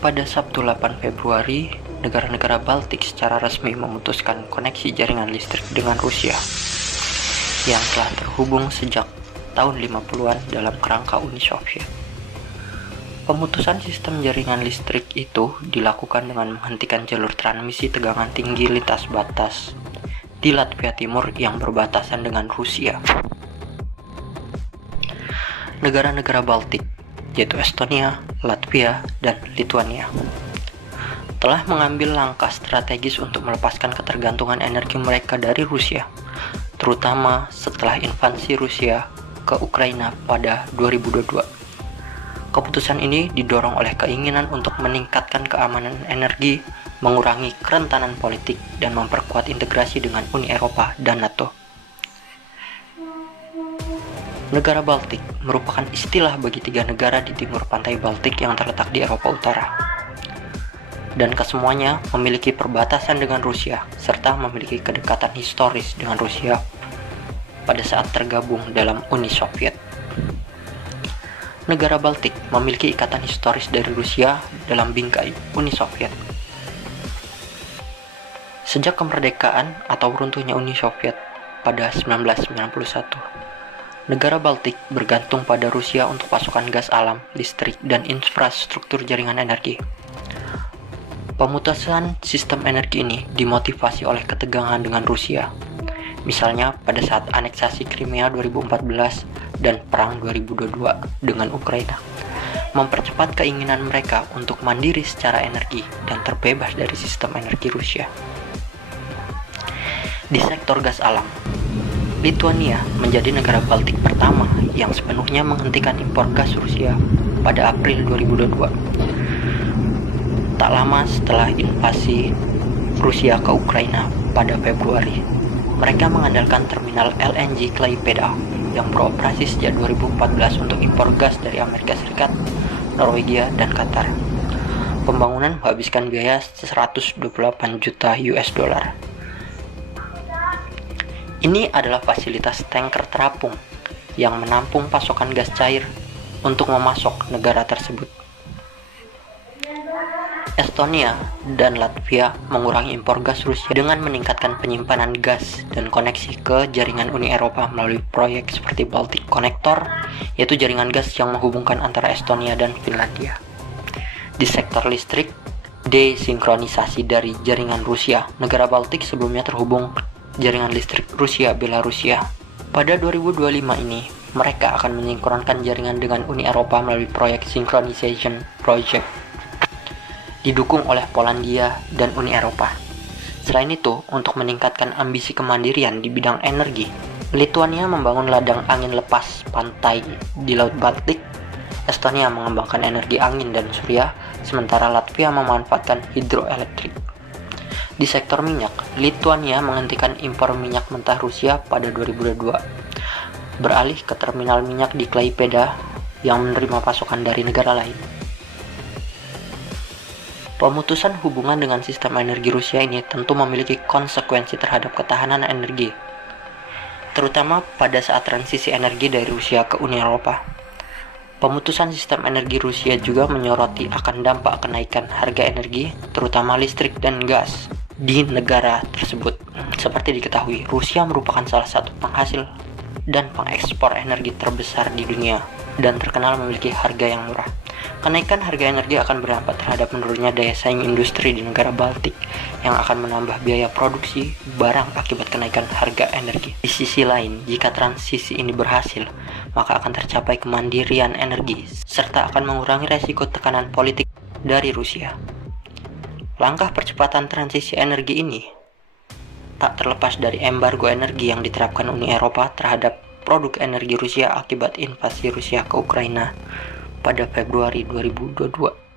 Pada Sabtu 8 Februari, negara-negara Baltik secara resmi memutuskan koneksi jaringan listrik dengan Rusia yang telah terhubung sejak tahun 50-an dalam kerangka Uni Soviet. Pemutusan sistem jaringan listrik itu dilakukan dengan menghentikan jalur transmisi tegangan tinggi lintas batas di Latvia Timur yang berbatasan dengan Rusia. Negara-negara Baltik, yaitu Estonia, Latvia, dan Lithuania, telah mengambil langkah strategis untuk melepaskan ketergantungan energi mereka dari Rusia, terutama setelah invasi Rusia ke Ukraina pada 2022. Keputusan ini didorong oleh keinginan untuk meningkatkan keamanan energi, mengurangi kerentanan politik, dan memperkuat integrasi dengan Uni Eropa dan NATO. Negara Baltik merupakan istilah bagi 3 negara di timur pantai Baltik yang terletak di Eropa Utara. Dan kesemuanya memiliki perbatasan dengan Rusia, serta memiliki kedekatan historis dengan Rusia pada saat tergabung dalam Uni Soviet. Negara Baltik memiliki ikatan historis dari Rusia dalam bingkai Uni Soviet. Sejak kemerdekaan atau runtuhnya Uni Soviet pada 1991, negara Baltik bergantung pada Rusia untuk pasokan gas alam, listrik, dan infrastruktur jaringan energi. Pemutusan sistem energi ini dimotivasi oleh ketegangan dengan Rusia. Misalnya pada saat aneksasi Crimea 2014 dan perang 2022 dengan Ukraina, mempercepat keinginan mereka untuk mandiri secara energi dan terbebas dari sistem energi Rusia. Di sektor gas alam, Lithuania menjadi negara Baltik pertama yang sepenuhnya menghentikan impor gas Rusia pada April 2022. Tak lama setelah invasi Rusia ke Ukraina pada Februari, mereka mengandalkan terminal LNG Klaipeda yang beroperasi sejak 2014 untuk impor gas dari Amerika Serikat, Norwegia, dan Qatar. Pembangunan menghabiskan biaya 128 juta US dollar. Ini adalah fasilitas tanker terapung yang menampung pasokan gas cair untuk memasok negara tersebut. Estonia dan Latvia mengurangi impor gas Rusia dengan meningkatkan penyimpanan gas dan koneksi ke jaringan Uni Eropa melalui proyek seperti Baltic Connector, yaitu jaringan gas yang menghubungkan antara Estonia dan Finlandia. Di sektor listrik, desinkronisasi dari jaringan Rusia, negara Baltik sebelumnya terhubung jaringan listrik Rusia-Belarusia. Pada 2025 ini, mereka akan mensinkronkan jaringan dengan Uni Eropa melalui proyek Synchronization Project, didukung oleh Polandia dan Uni Eropa. Selain itu, untuk meningkatkan ambisi kemandirian di bidang energi, Lithuania membangun ladang angin lepas pantai di Laut Baltik, Estonia mengembangkan energi angin dan surya, sementara Latvia memanfaatkan hidroelektrik. Di sektor minyak, Lithuania menghentikan impor minyak mentah Rusia pada 2022, beralih ke terminal minyak di Klaipeda yang menerima pasokan dari negara lain. Pemutusan hubungan dengan sistem energi Rusia ini tentu memiliki konsekuensi terhadap ketahanan energi, terutama pada saat transisi energi dari Rusia ke Uni Eropa. Pemutusan sistem energi Rusia juga menyoroti akan dampak kenaikan harga energi, terutama listrik dan gas di negara tersebut. Seperti diketahui, Rusia merupakan salah satu penghasil dan pengekspor energi terbesar di dunia dan terkenal memiliki harga yang murah. Kenaikan harga energi akan berdampak terhadap menurunnya daya saing industri di negara Baltik yang akan menambah biaya produksi barang akibat kenaikan harga energi. Di sisi lain, jika transisi ini berhasil, maka akan tercapai kemandirian energi serta akan mengurangi resiko tekanan politik dari Rusia. Langkah percepatan transisi energi ini tak terlepas dari embargo energi yang diterapkan Uni Eropa terhadap produk energi Rusia akibat invasi Rusia ke Ukraina pada Februari 2022.